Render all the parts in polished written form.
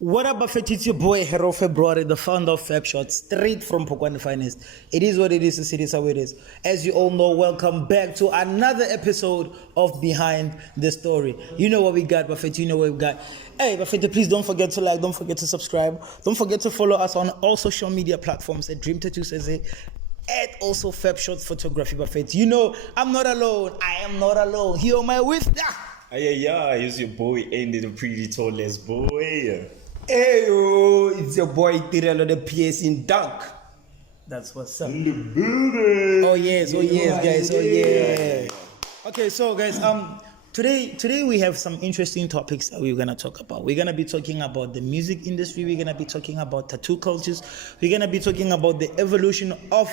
What up, Buffett? It's your boy, Hero February, the founder of Febshots, straight from Pokwan Finest. It is what it is, the is how it is. As you all know, welcome back to another episode of Behind the Story. You know what we got, Buffett, you know what we got. Hey, Buffett, please don't forget to like, don't forget to subscribe, don't forget to follow us on all social media platforms at Dream Tattoos SA, at also Febshots Photography, Buffett. You know, I'm not alone, I am not alone. Here am I with Yeah, here's your boy, Andy, the pretty tallest boy. Hey yo, it's your boy Tirelo, the PS in Dunk. That's what's up. In the building. Oh yes, guys. Oh yeah. Okay, so guys, today we have some interesting topics that we're gonna talk about. We're gonna be talking about the music industry. We're gonna be talking about tattoo cultures. We're gonna be talking about the evolution of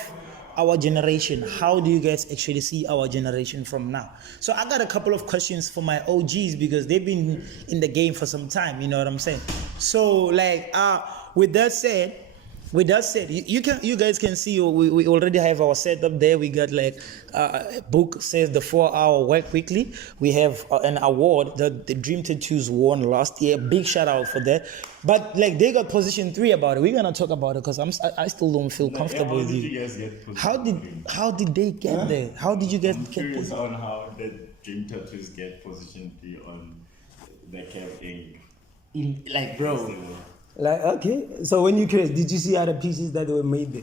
our generation. How do you guys actually see our generation from now? So I got a couple of questions for my OGs because they've been in the game for some time. You know what I'm saying? So like, with that said, you guys can see we already have our setup there. We got like a book says the 4-hour work weekly. We have an award that the Dream Tattoos won last year. Big shout out for that. But like they got position 3 about it. We're gonna talk about it because I still don't feel comfortable with you. How did they get there? How did you guys I'm get curious there? on how the Dream Tattoos get position 3 on the Cap Inc. Like bro. Like, okay, so when you create, did you see other pieces that were made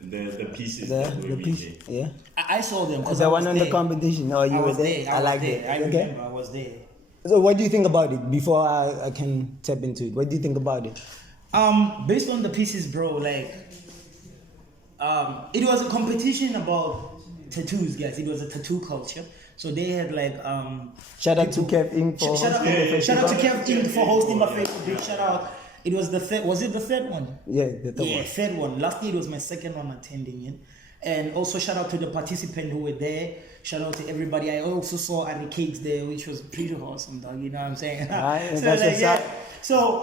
there? The pieces The that were piece, made. yeah. I saw them because The I one was on there. the competition, or you I were was there? there. I like was it. there. I Okay. remember I was there. So what do you think about it before I can tap into it? What do you think about it? Based on the pieces, bro, like, it was a competition about tattoos, guys. It was a tattoo culture. So they had like, Shout out to Kev Inc. for shout hosting the out to festival. Kev Inc. for hosting my festival. Big shout out. It was the third. Was it the third one? Yeah, the third Yeah, one. third one. Last year it was my second one attending it. And also shout out to the participants who were there. Shout out to everybody. I also saw Ari Cakes there, which was pretty awesome, dog. You know what I'm saying? That's like, what's yeah. up. So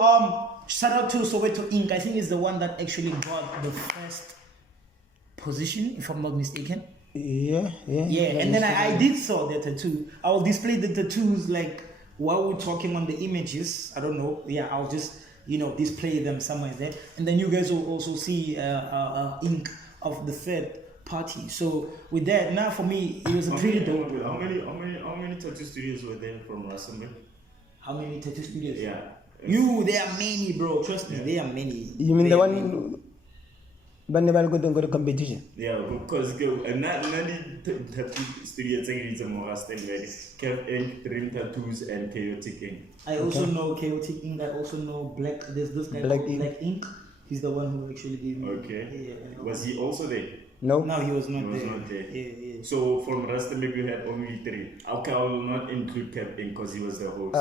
shout out to Soweto Inc. I think is the one that actually got the first position, if I'm not mistaken. Yeah. Yeah, and then I did saw the tattoo. I will display the tattoos like while we're talking on the images. I don't know. Yeah, I'll just display them somewhere there, and then you guys will also see ink of the third party. So with that, now for me, it was a pretty dope. How many tattoo studios were there from Rustenburg? How many tattoo studios? Yeah. There are many, bro. Trust me, there are many. You mean There the are many. one when they go to competition? Yeah, because not tattoo studios in Rustenburg. Cap Inc, Dream Tattoos, and Chaotic Inc. I also know Chaotic Ink. I also know Black. There's this guy Black called Ink. Black Ink. He's the one who actually gave me. Okay. Yeah. Was he also there? No. No, he was not He was there. not there. Yeah. So from Rustenburg you had only 3. Okay, I will not include Cap Inc because he was the host.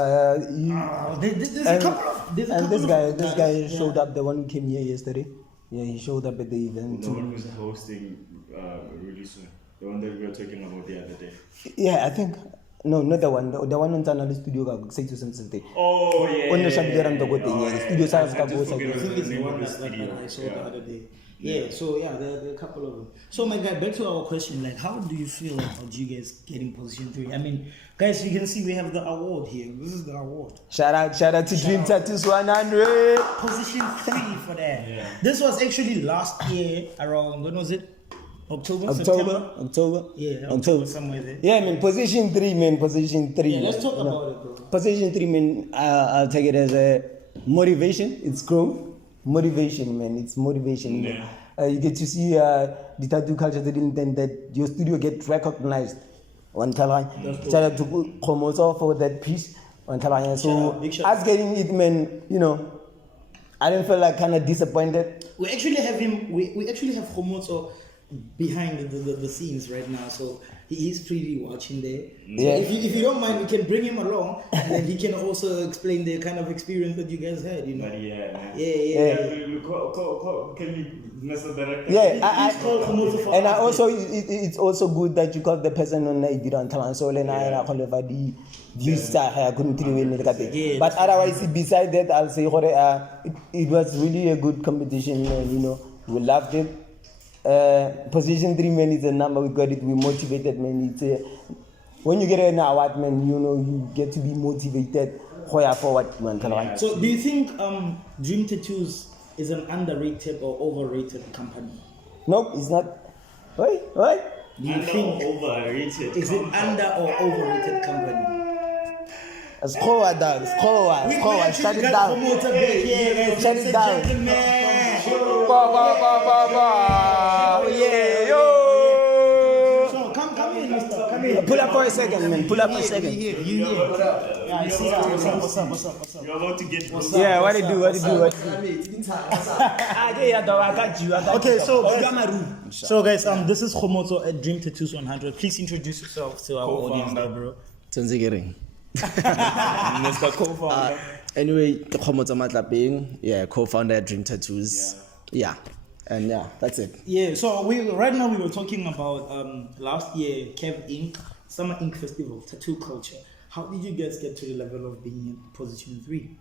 There's a couple of. There's a And couple this guy yeah. showed up. The one who came here yesterday. Yeah, he showed up at the event The too. one who's hosting really soon. The one that we were talking about the other day. Yeah, I think. No, not the one. The one on Channel Studio got say to sensitive. Oh yeah. On the Shabir and the studio size I got just go forget I think the it's the name one of the that studio. I saw the other day. Yeah, so yeah, there are a couple of them. So my guy, back to our question, like how do you feel about you guys getting position 3? I mean, guys, you can see we have the award here. This is the award. Shout out to Dream Tattoos 100. Position 3 for that. Yeah. This was actually last year around, when was it? September? October. Yeah, October. somewhere there. Yeah, man, position 3, man, position 3. Yeah, let's talk You know, about it, bro. Position 3, man, I'll take it as a motivation. It's growth. Motivation, man. It's motivation. Yeah. You get to see the tattoo culture that intend that your studio get recognized. One time, shout out to Komoto for that piece. One time, so Big shout out. us getting it, man. I didn't feel like kind of disappointed. We actually have him. We actually have Homoto behind the scenes right now, so he's pretty watching there. So Yeah. if you don't mind, we can bring him along, and then he can also explain the kind of experience that you guys had. You know. But yeah, man. Yeah. Can you Mr. Director? Yeah, He's called Komoto for and I us. also it's also good that you called the person on Nigeria talent. So then I call over the views I couldn't Yeah, but otherwise beside that I'll say it was really a good competition, man, we loved it. Position 3, man, is a number. We got it. We motivated, man. when you get an award, man, you know, you get to be motivated forward, man. So do you think Dream Tattoos is an underrated or overrated company? No, it's not. What? Do you think overrated? is it under or overrated company? Score, dog. Score. Shut it down. Shut it down. Oh yeah, yo. So come in, mister. Come in. Pull up for a second, man. Pull up for a second. You here. Yeah, I see that. What's up? You're about to get Yeah, what do you do? I got you. Okay, so guys, this is Khomotso at Dream Tattoos 100. Please introduce yourself to our audience, bro. Mr. Co-founder. Anyway, the Khomotso Matlapeng, co-founder at Dream Tattoos. Yeah. And yeah, that's it. Yeah, so right now we were talking about last year Kev Inc. Summer Ink Festival, tattoo culture. How did you guys get to the level of being in position 3?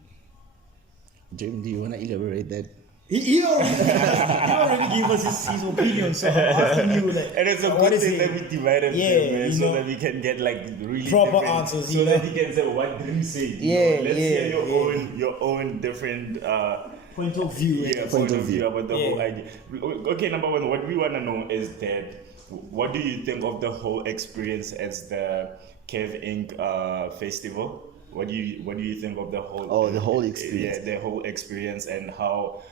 Jim, do you want to elaborate that? He already gave us his opinion, so I'm asking you like, And it's a what good is thing it? that we divided them, so that we can get like really Proper different- answers, so that you can say what Dream say. Let's hear your own different point of view. point of view about the whole idea. Okay, number one, what we want to know is that what do you think of the whole experience as the Kev Inc. Festival? What do you think of the whole? Oh, the whole experience. Yeah, the whole experience, and how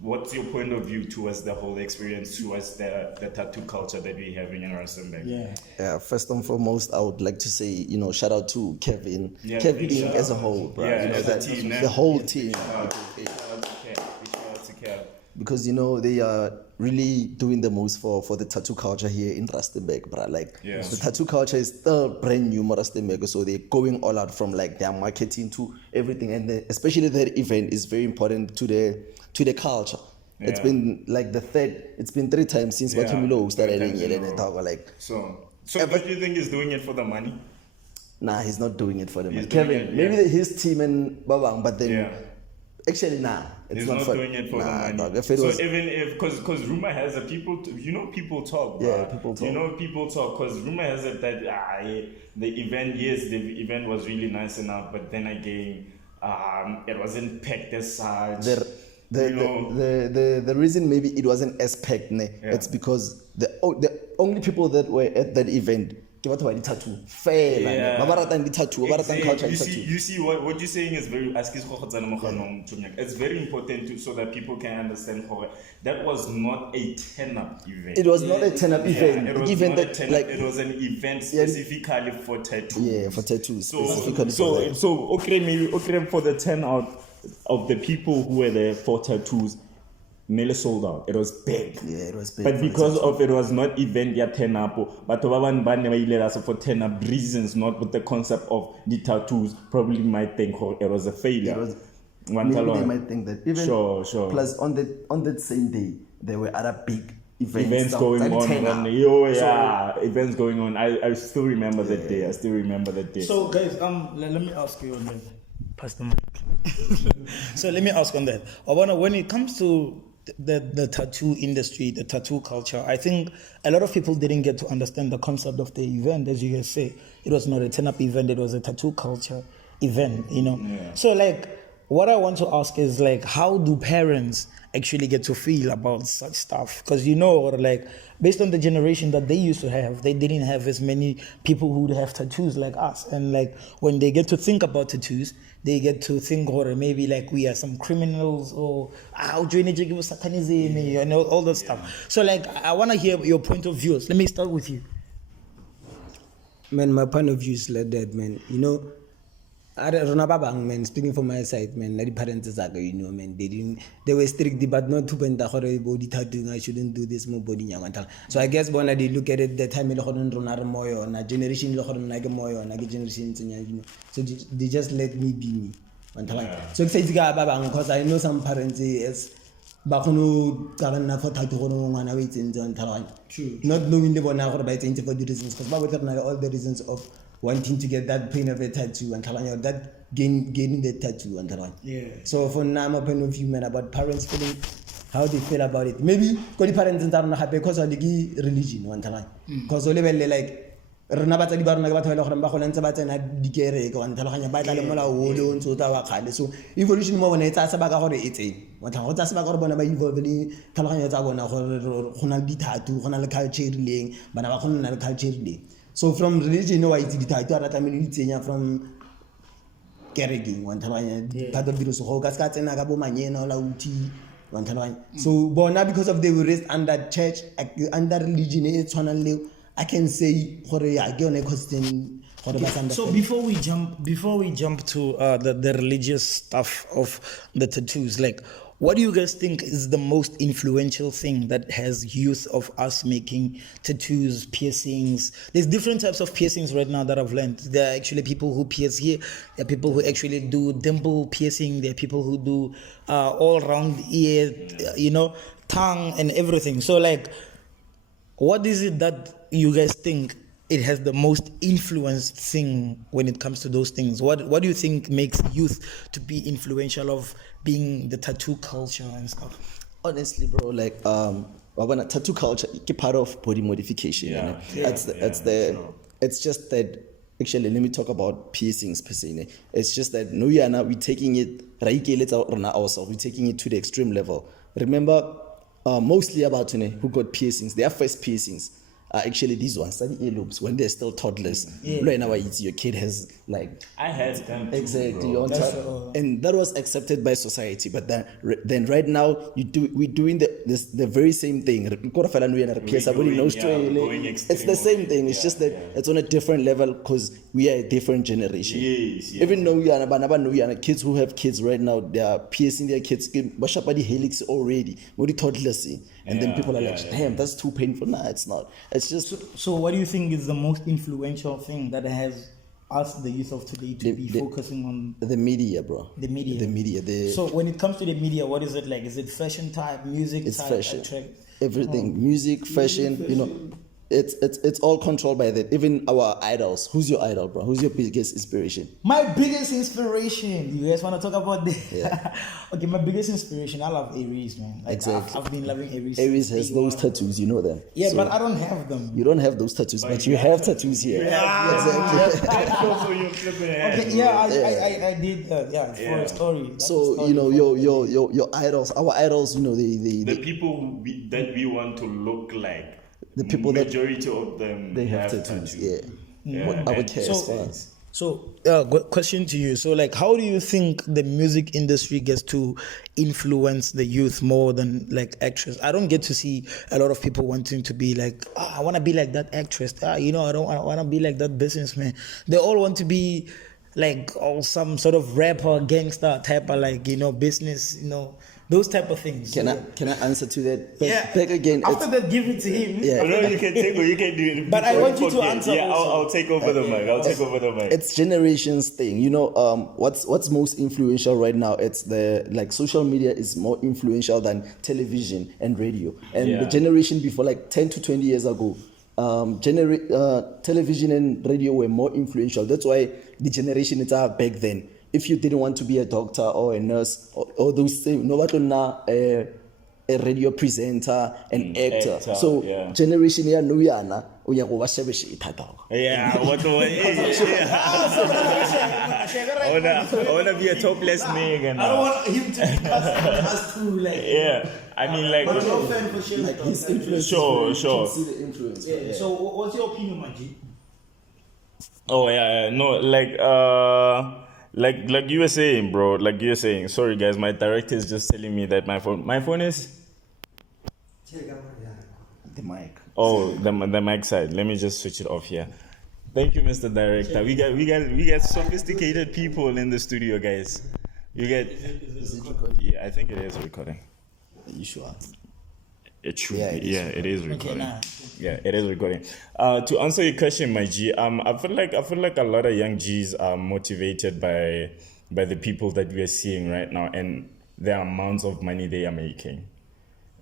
what's your point of view towards the whole experience, towards the tattoo culture that we're having in Rustenburg? Yeah, first and foremost, I would like to say, shout out to Kevin. Yeah, Kevin big shout as a out. whole, bro. Yeah, as a that, team, the whole team. Shout out to Kev. Because they are really doing the most for the tattoo culture here in Rustenburg, bro. Like the tattoo culture is still brand new in Rustenburg, so they're going all out from like their marketing to everything, and especially that event is very important to the culture. Yeah. It's been like it's been 3 times since Batumilo started like. So what do you think he's doing it for the money? Nah, he's not doing it for the money. doing Kevin, it, maybe his team and Babang, but then actually it's He's not not doing it for the money. Dog, if it so was, even if, because rumor has it, people talk. Yeah, bruh. people talk. You know, people talk, because rumor has it that the event was really nice enough, but then again, it wasn't packed as such. The reason maybe it wasn't as packed, it's because the only people that were at that event, tattoo fair, culture. You see what you're saying is very it's very important so that people can understand that was not a turn-up event. It was not a turn-up event. It was Even not that, a turn-up, like, it was an event specifically for tattoos. Yeah, for tattoos. So specifically for the turnout of the people who were there for tattoos, nearly sold out. It was big. Yeah, it was big. But because of it was not event yet turn up, but for turn up reasons, not with the concept of the tattoos, probably might think it was a failure. Maybe they might think that. Even Sure. Plus, on that same day, there were other big events going on. Events going on. I still remember that day. So guys, let me ask you on that. Pass the mic. So let me ask on that. When it comes to the tattoo industry, the tattoo culture, I think a lot of people didn't get to understand the concept of the event. As you guys say, it was not a turn-up event, it was a tattoo culture event, So like, what I want to ask is like, how do parents actually get to feel about such stuff? Because like, based on the generation that they used to have, they didn't have as many people who would have tattoos like us. And like, when they get to think about tattoos, they get to think, or maybe like we are some criminals, or satanism, and all that stuff. So like, I want to hear your point of views. Let me start with you. Man, my point of view is like that, man. I don't know, man, speaking from my side, man, the parents are, man, they were strict, but not to bend the body tattooing. I shouldn't do this more body. So I guess when they look at it, that time, na generation, so they just let me be me. So it's because I know some parents is for tattoo, not knowing the one for the reasons, because all the reasons of wanting to get that pain of a tattoo and that gaining the tattoo and So for now, my point of view, man, about parents feeling how they feel about it. Maybe because the parents are not happy because of the religion because only like rena batsadi ba rona ke batho ba ile gore ba golantse ba tsena dikereke wa ntlhaloganya ba tla le molao o le o ntse o tsa wa kgale so evolution mo bona e tsaya sebaka gore e tsene wa tlhaga go tsaya sebaka gore bona ba evolve le tlhaloganyo tsa bona gore go na le dithatu go na le culture e rileng bana ba kgona le culture e rileng so from religion wa itse dithatu a tlamehile di tsenya from kerekeng wa ntlhaloganya part of diroso go ka se ka tsena ka bo manyena o lauti wa ntlhaloganya so bona because of they were raised under church under religion e tshwanang le I can say so before we jump to the religious stuff of the tattoos, like what do you guys think is the most influential thing that has youth of us making tattoos, piercings? There's different types of piercings right now that I've learned. There are actually people who pierce here. There are people who actually do dimple piercing. There are people who do all round ear, tongue and everything. So like, what is it that you guys think it has the most influence thing when it comes to those things? What do you think makes youth to be influential of being the tattoo culture and stuff? Honestly, bro, like tattoo culture is part of body modification. It's just that actually let me talk about piercings per se. It's just that we're taking it ourselves, we're taking it to the extreme level. Remember mostly about who got piercings, their first piercings are actually these ones, the earlobes, when they're still toddlers. Your kid has like I had them too, exactly bro. And that was accepted by society. But then right now we're doing the very same thing. It's the same thing. It's just that it's on a different level because we are a different generation. Yes. Even though we are kids who have kids right now, they are piercing their kids the helix already. Toddlers. And then people are like, damn, that's too painful. Nah, it's not. It's just. So what do you think is the most influential thing that has us, the youth of today, to be focusing on? The media, bro. The media. So when it comes to the media, what is it like? Is it fashion type, music it's type? Fashion. Everything. Music, fashion, It's all controlled by that. Even our idols. Who's your idol, bro? Who's your biggest inspiration? My biggest inspiration. You guys want to talk about this? Yeah. Okay, my biggest inspiration. I love Aries, man. Like, exactly. I've been loving Aries. Aries has those tattoos, you know them. Yeah, so, but I don't have them. You don't have those tattoos, but you have tattoos here. Exactly. I did. For a story. That's so your idols, our idols, the people that we want to look like. The people majority of them they have tattoos. Question to you. So like, how do you think the music industry gets to influence the youth more than like actress? I don't get to see a lot of people wanting to be like, I want to be like that actress. I want to be like that businessman. They all want to be like some sort of rapper, gangster type of like, business, those type of things. Can I answer to that? Back again. After that, give it to him. Yeah. No, you can do it. But I want you to answer. Yeah, I'll take over the mic. It's generations thing. What's most influential right now? It's the social media is more influential than television and radio. And the generation before, like 10 to 20 years ago, television and radio were more influential. That's why the generation it's back then. If you didn't want to be a doctor or a nurse or those things, a radio presenter, an actor. So generation here no yana uya go ba shebeshe ithatao. Yeah, what I wanna be a topless nigga now. I don't want him to be cast through like. Yeah, I mean like. But no fan for sure. Like his influence. Sure. You can see the influence. Yeah. So what's your opinion, Manji? Oh yeah, no, like you were saying, bro. Like you were saying. Sorry, guys, my director is just telling me that my phone is. The mic. Oh, the mic side. Let me just switch it off here. Thank you, Mr. Director. We got sophisticated people in the studio, guys. You get. Is it recording? Yeah, I think it is recording. Are you sure? It should. Yeah, it is recording. Okay, Yeah, it is recording. To answer your question, my G, I feel like a lot of young G's are motivated by the people that we are seeing right now and the amounts of money they are making,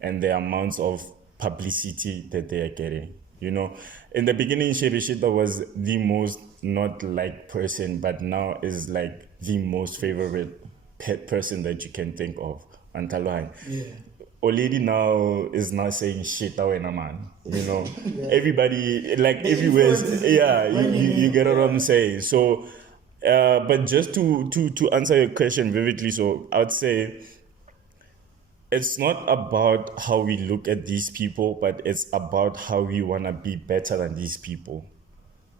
and the amounts of publicity that they are getting. In the beginning, Shirishita was the most not liked person, but now is like the most favorite person that you can think of. Antalohai. Yeah. lady now is now saying shit awena man. You know, everybody like everywhere. Yeah, you get what I'm saying. So, but just to answer your question vividly, so I would say it's not about how we look at these people, but it's about how we want to be better than these people.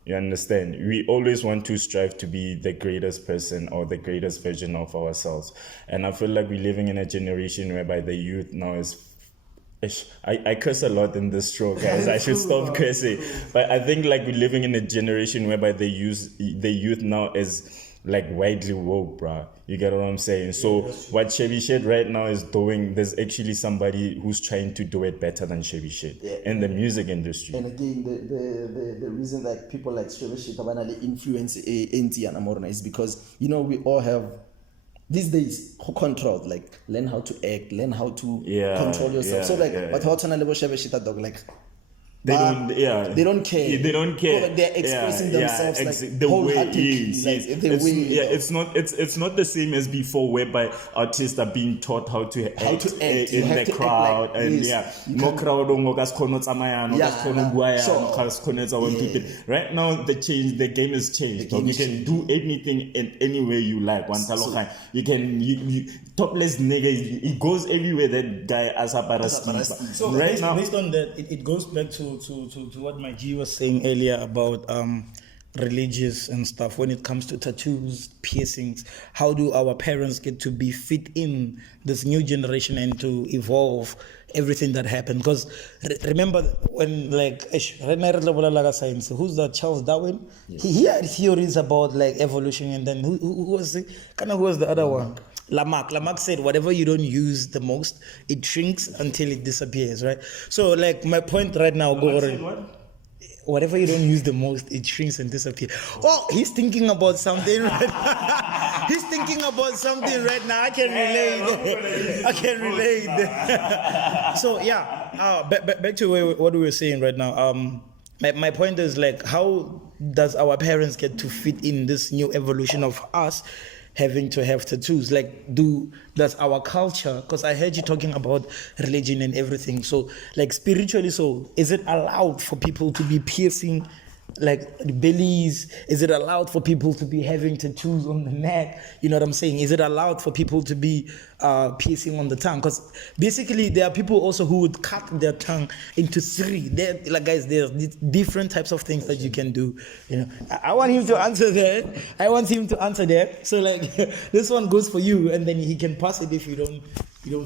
You understand? We always want to strive to be the greatest person or the greatest version of ourselves. And I feel like we're living in a generation whereby the youth now is... I curse a lot in this show, guys. I should stop cursing. But I think like we're living in a generation whereby the youth now is like widely woke, bruh. You get what I'm saying? So what Chevy Shit right now is doing, there's actually somebody who's trying to do it better than Chevy Shit in the music industry. And again, the reason that people like Chevy Shit influence NT and Amorna is because, you know, we all have these days control, like learn how to act, learn how to control yourself. So like what Chevy Shit dog, like they don't care. They don't care. Like they're expressing themselves like the way wholeheartedly. It's not the same as before, whereby artists are being taught how to act in the crowd, no crowd Right now, the game has changed. You can do anything in any way you like. You can topless nigga. It goes everywhere. That guy as a So right now, based on that, it goes back to what my G was saying earlier about religious and stuff. When it comes to tattoos, piercings, how do our parents get to be fit in this new generation and to evolve everything that happened? Because remember when like science, who's that? Charles Darwin? He had theories about like evolution, and then who was it? Who was the other one? Lamarck said whatever you don't use the most, it shrinks until it disappears, right? So like my point right now, whatever you don't use the most, it shrinks and disappears. Oh, he's thinking about something right now. He's thinking about something right now. I can relate. So yeah, back to what we were saying right now. My point is like, how does our parents get to fit in this new evolution of us having to have tattoos? Like, does our culture, because I heard you talking about religion and everything, so like spiritually, so is it allowed for people to be piercing like the bellies? Is it allowed for people to be having tattoos on the neck? You know what I'm saying? Is it allowed for people to be piercing on the tongue? Because basically there are people also who would cut their tongue into three. Like guys, there's different types of things that you can do. You know, I want him to answer that. So like this one goes for you, and then he can pass it if you don't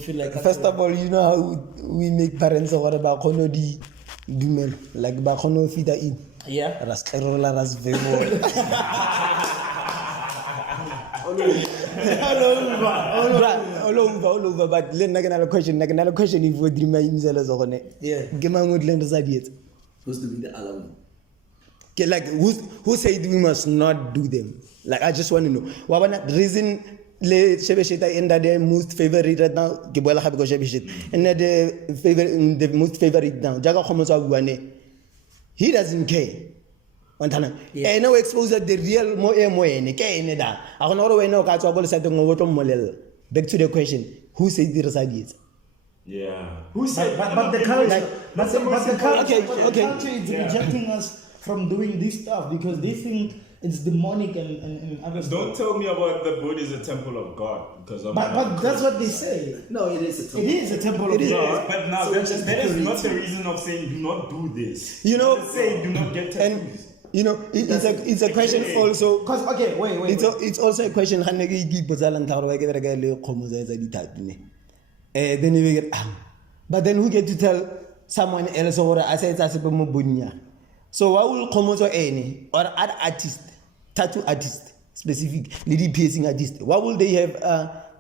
feel like. First of all, you know how we make parents or what about Konodi Dumen, like Bakono Fida in. Yeah. Rascarola Rasvevo. All over. But let another question. Another question if we dream in Zelas on it. Yeah. Gemma would lend us ideas. Supposed to be the alarm. Okay, like who said we must not do them? Like I just want to know. What reason le Shebeshita in the most favorite right now? Gibola have got Shebeshit. And the most favorite now. Jaga Homosa Wane. He doesn't care. And no exposure the real more any care. I don't know when no cats are going to back to the question. Who said the ideas? Yeah. Who said but the culture but the culture is rejecting us from doing this stuff because they think it's demonic and other stuff. Don't tell me about the body is a temple of God, because but that's what they say. No, it is a temple. It is a temple of God. But now so that is not the reason of saying do not do this. You know, say do not get tattoos. And you know, it's a question also. Because okay, wait. It's also a question. Then you get, but then who get to tell someone else or I say it's a. So why will come to any or other artist, tattoo artist, specific lady piercing artist? Why will they have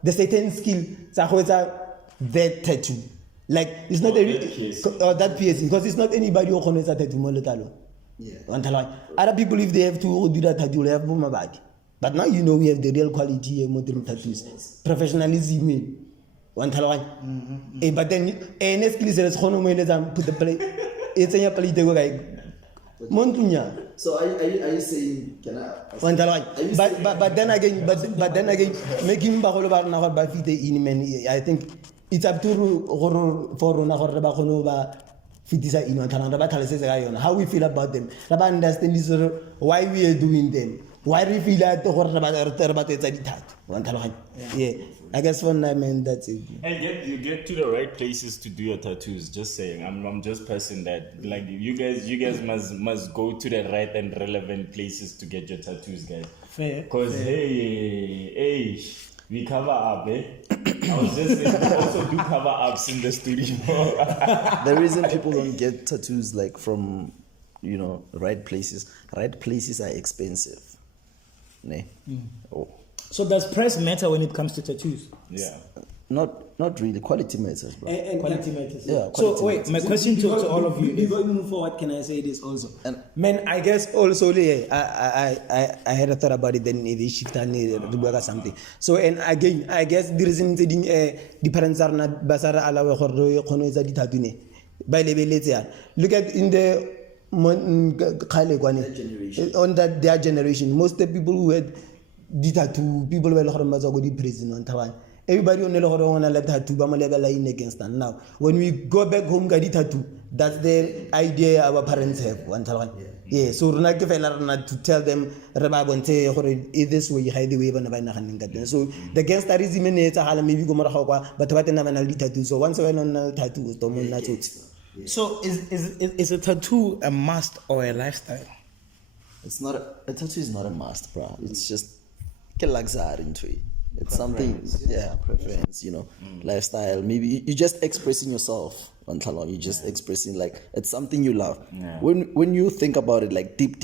the certain skill that tattoo? Like it's not that piercing because it's not anybody who can tattoo. Yeah. Other people, if they have to do that tattoo, they have more bad. But now you know we have the real quality modern tattoos, professionalism. But then any skills is put the play. It's a play to go. Montunya. So are you saying can I? But then again, make him I think it's up to for rona gore re ba kgone ba fitisa ino thana re ba tlhalosetse ka yona how we feel about them re ba understand is why we are doing them why we feel at gore re ba tsetsa dithata wa tlhaloganya yeah I guess for now, man, that's it. And you get to the right places to do your tattoos. Just saying, I'm just person that like you guys must go to the right and relevant places to get your tattoos, guys. Fair. Cause hey, we cover up, eh? I was just saying, we also do cover ups in the studio. The reason people don't get tattoos like from, right places are expensive. Ne? Oh. So does price matter when it comes to tattoos? Yeah. Not really. Quality matters, bro. And Quality matters. Yeah, So quality wait, matters. my question to all of you is, Before we move forward, can I say this also? And- Man, I guess also I had a thought about it then they shift and or something. So and again, I guess the reason the parents are not basara alawe gore khono etsa ditatu ne. Ba lebeletse ya. Look at in the on that their generation, most of the people who had the tattoo, people were like the prison on Taiwan. Everybody on the on a tattoo, but line against them. Now, when we go back home, get the tattoo. That's the idea our parents have. One Taiwan. Yeah. So not to tell them this way, hide the way when so the gangsterism in it, maybe go more but what another tattoo. So once I on tattoo, so is a tattoo a must or a lifestyle? It's not a tattoo is not a must, bro. It's just luxury into it. It's something, preference, lifestyle. Maybe you're just expressing yourself. You're just expressing like it's something you love. Yeah. When you think about it, like deep,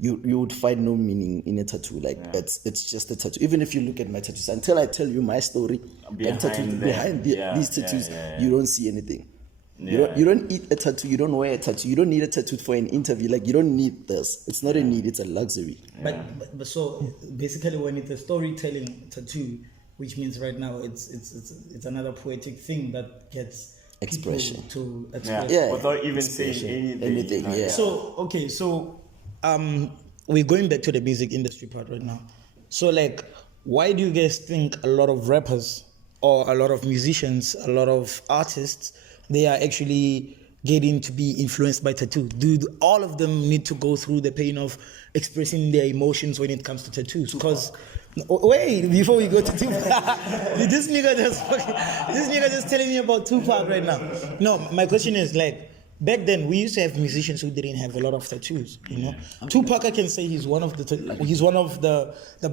you would find no meaning in a tattoo. Like it's just a tattoo. Even if you look at my tattoos, until I tell you my story behind these tattoos, you don't see anything. You don't eat a tattoo, you don't wear a tattoo, you don't need a tattoo for an interview. Like you don't need this. It's not a need, it's a luxury. But so basically, when it's a storytelling tattoo, which means right now it's another poetic thing that gets Expression. people to express. Yeah. Without even saying anything. yeah. So we're going back to the music industry part right now. So like, why do you guys think a lot of rappers or a lot of musicians, a lot of artists, they are actually getting to be influenced by tattoo? Do all of them need to go through the pain of expressing their emotions when it comes to tattoos? Because wait, before we go to Tupac, this nigga just telling me about Tupac right now. No, my question is like, back then we used to have musicians who didn't have a lot of tattoos. Tupac, I can say he's one of the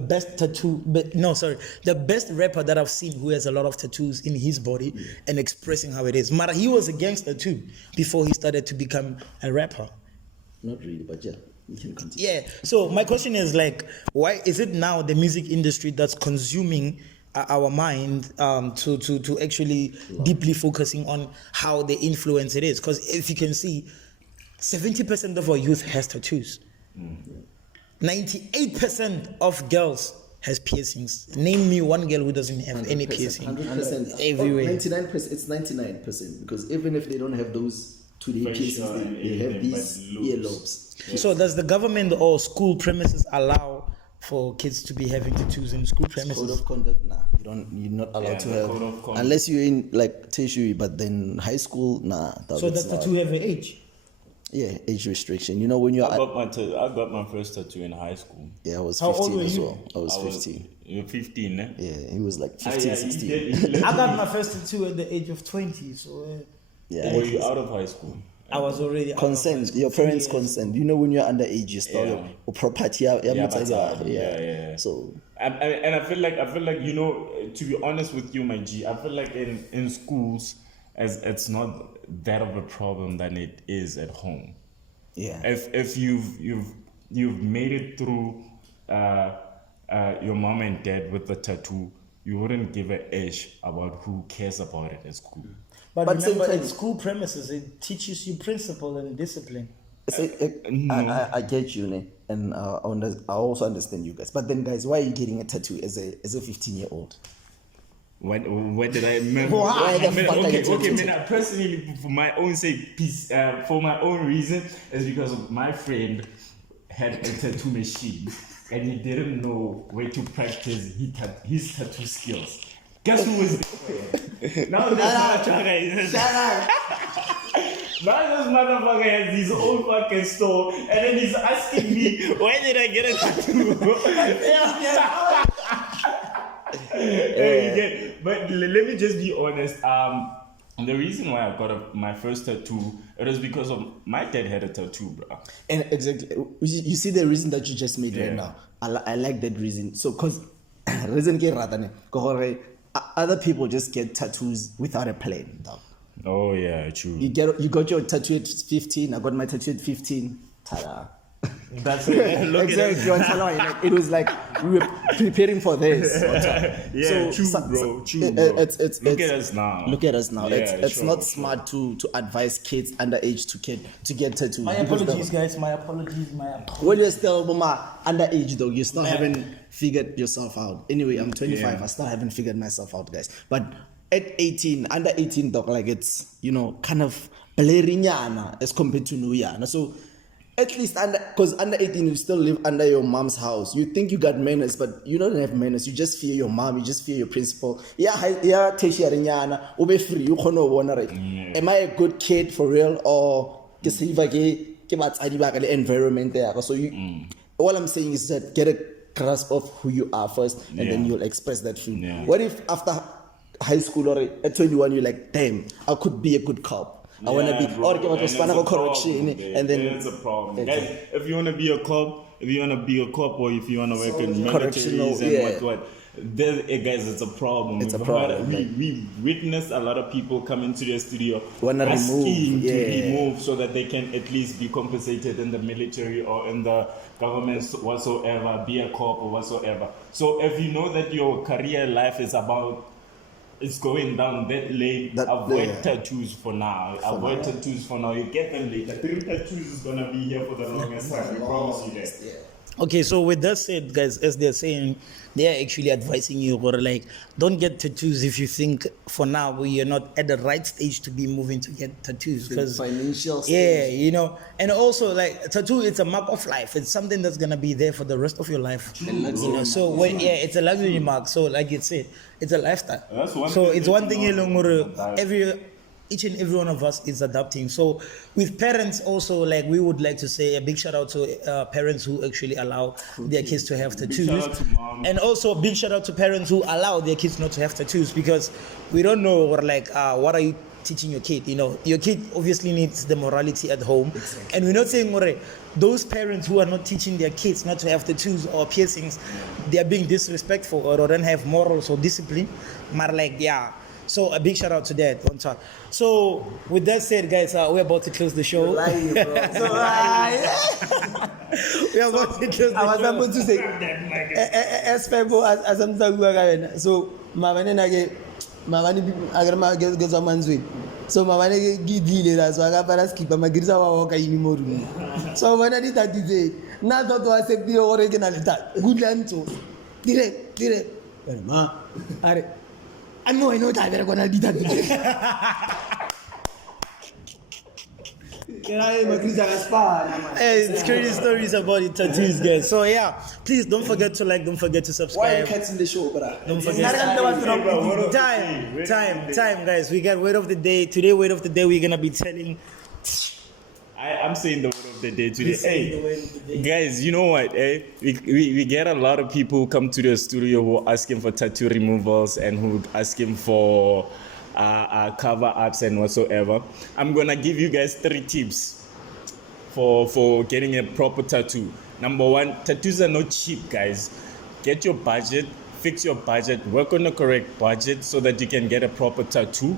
best the best rapper that I've seen who has a lot of tattoos in his body and expressing how it is. Mara, he was a gangster too before he started to become a rapper. Not really, but yeah, you can continue. Yeah. So my question is like, why is it now the music industry that's consuming our mind to actually deeply focusing on how the influence it is? Because if you can see, 70% of our youth has tattoos. 98% of girls has piercings. Name me one girl who doesn't have any piercing. 100%. Everywhere. 99%. It's 99% because even if they don't have those 2D piercings, they have these earlobes. So does the government or school premises allow for kids to be having tattoos in school premises? Code of conduct, nah. You're not allowed to have, code of conduct. unless you're in like tertiary, but then high school, nah. So does tattoo have an age? Yeah, age restriction. When you're I got my first tattoo in high school. yeah, I was How old 15 were as you? well. I was 15. You're 15, eh? Yeah, he was like 15, 16. I got my first tattoo at the age of 20. So Yeah. Were you out of high school? I was already out of high Consent, school. your parents' 3 years. consent. When you're underage, you start Yeah. your property. Yeah. So And I feel like to be honest with you, my G, I feel like in schools, as it's not that of a problem than it is at home. yeah, If you've made it through your mom and dad with the tattoo, you wouldn't give an ish about who cares about it at school. But remember, sometimes- at school premises, it teaches you principle and discipline. I get you, ne? And I also understand you guys. But then, guys, why are you getting a tattoo as a 15-year-old? What did I remember? Why the fuck are you Okay, tattooed? man. Personally, for my own sake, for my own reason, is because my friend had a tattoo machine and he didn't know where to practice his tattoo skills. Guess who is there? Now this motherfucker is... Now this motherfucker has his own fucking store, and then he's asking me, where did I get a tattoo? But let me just be honest. The reason why I got my first tattoo, it was because of my dad had a tattoo, bro. And exactly, you see the reason that you just made right Yeah. now. I like that reason. So, cause reason ke ratane, because other people just get tattoos without a plan. Dog. Oh yeah, true. You got your tattoo at 15. I got my tattoo at 15. Ta-da. That's it. Look Exactly. Like, it was like we were preparing for this. Yeah, true, bro. True, bro. Look at us now. Look at us now. Yeah, It's sure, not sure. smart to advise kids underage to get tattoos. My because apologies, guys. My apologies. When you're still underage, though, you still Man. haven't figured yourself out. Anyway, I'm 25. Yeah. I still haven't figured myself out, guys. But at 18, under 18, dog, like it's, kind of blurrinyana as compared to Nuyana. So at least because under 18, you still live under your mom's house. You think you got manners, but you don't have manners. You just fear your mom. You just fear your principal. Yeah, tertiary nyana. Ube free. You can't know am I a good kid for real, or ke save ke batsadi ba ka le environment there? So all I'm saying is that get a grasp of who you are first, and then you'll express that through. Yeah. What if after high school or at 21 you're like, damn, I could be a good cop. I want to be, or give us a correction, and then it's a problem. Guys, if you want to be a cop, or if you want to work in correctional, militaries and what, guys, it's a problem. It's a problem, We witness a lot of people come into the studio Wanna asking remove, to yeah. remove so that they can at least be compensated in the military or in the government whatsoever, be a cop or whatsoever. So if you know that your career life is about it's going down that lane, avoid tattoos for now. Avoid tattoos for now. You get them later. 3 tattoos is gonna be here for the longest time. I promise you that. Okay, so with that said, guys, as they're saying, they are actually advising you, or like, don't get tattoos if you think for now you're not at the right stage to be moving to get tattoos. Because financial stage. And also like tattoo, it's a mark of life. It's something that's gonna be there for the rest of your life. So when it's a luxury mark. So like you said, it's a lifestyle. That's one So thing it's that one you thing know, each and every one of us is adapting. So with parents also, like, we would like to say a big shout out to parents who actually allow their kids to have tattoos. shout out to mom. And also a big shout out to parents who allow their kids not to have tattoos, because we don't know, or like, what are you teaching your kid? Your kid obviously needs the morality at home. And we're not saying, those parents who are not teaching their kids not to have tattoos or piercings, they are being disrespectful or don't have morals or discipline. But like, so a big shout out to that on top. So with that said, guys, we're about to close the show. We're about to close the I was show. about to say, As Febo, as I'm talking, so Mamani agar ma gezwa manzweni. So Mamani gidile la so agapara skipa magirisa wa waka ini moru. So when I did that today, na to accept the original that. Good land so. Dire. Ma, are I know that they're gonna do that today. it's crazy stories about the tattoos, guys. So please don't forget to like, don't forget to Why are you subscribe. cutting the show, brother? Don't forget. Time, guys. We got word of the day. Today, word of the day, we're gonna be telling. I'm saying the word of the day today. saying the word of the day. Guys, you know what? We get a lot of people who come to the studio who are asking for tattoo removals and who asking for cover ups and whatsoever. I'm gonna give you guys 3 tips for getting a proper tattoo. Number 1, tattoos are not cheap, guys. Get your budget, fix your budget, work on the correct budget so that you can get a proper tattoo.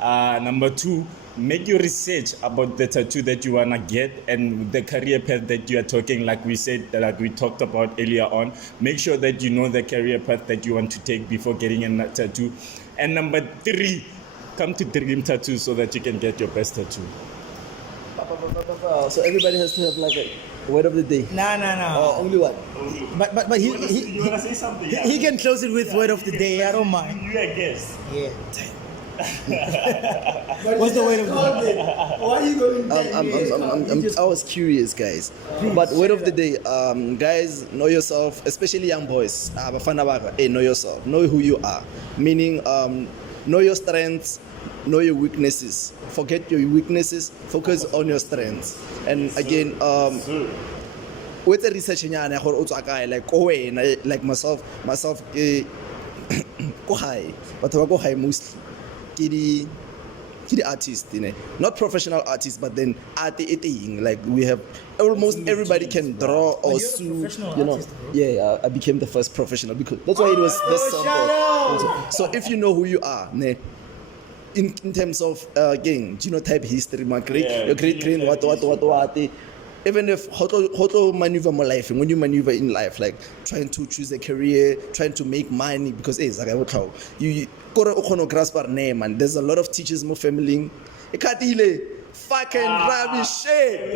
Number 2, make your research about the tattoo that you wanna get and the career path that you are talking, like we talked about earlier on. Make sure that you know the career path that you want to take before getting a tattoo. And number 3, come to Dream Tattoo so that you can get your best tattoo. So everybody has to have like a word of the day. No. Only one. But You he wanna say something? he can close it with word of the day. I don't mind. You are guest. Yeah. What's the word of God? Why are you going there? I was curious, guys. But word of the day, guys, know yourself, especially young boys. Know yourself, know who you are. Meaning, know your strengths, know your weaknesses. Forget your weaknesses, focus on your strengths. And again, with the research like myself, go high, but go high mostly. The artist, not professional artists, but then art eating. Like we have almost everybody can draw or you're a sew. professional You know, artist, bro. yeah, I became the first professional because that's why it was this simple. So if you know who you are, in terms of again genotype history, your great what. Even if how maneuver my life, and when you maneuver in life, like trying to choose a career, trying to make money, because you gotta grasp our name, and there's a lot of teachers, more family. Fucking rubbish shit.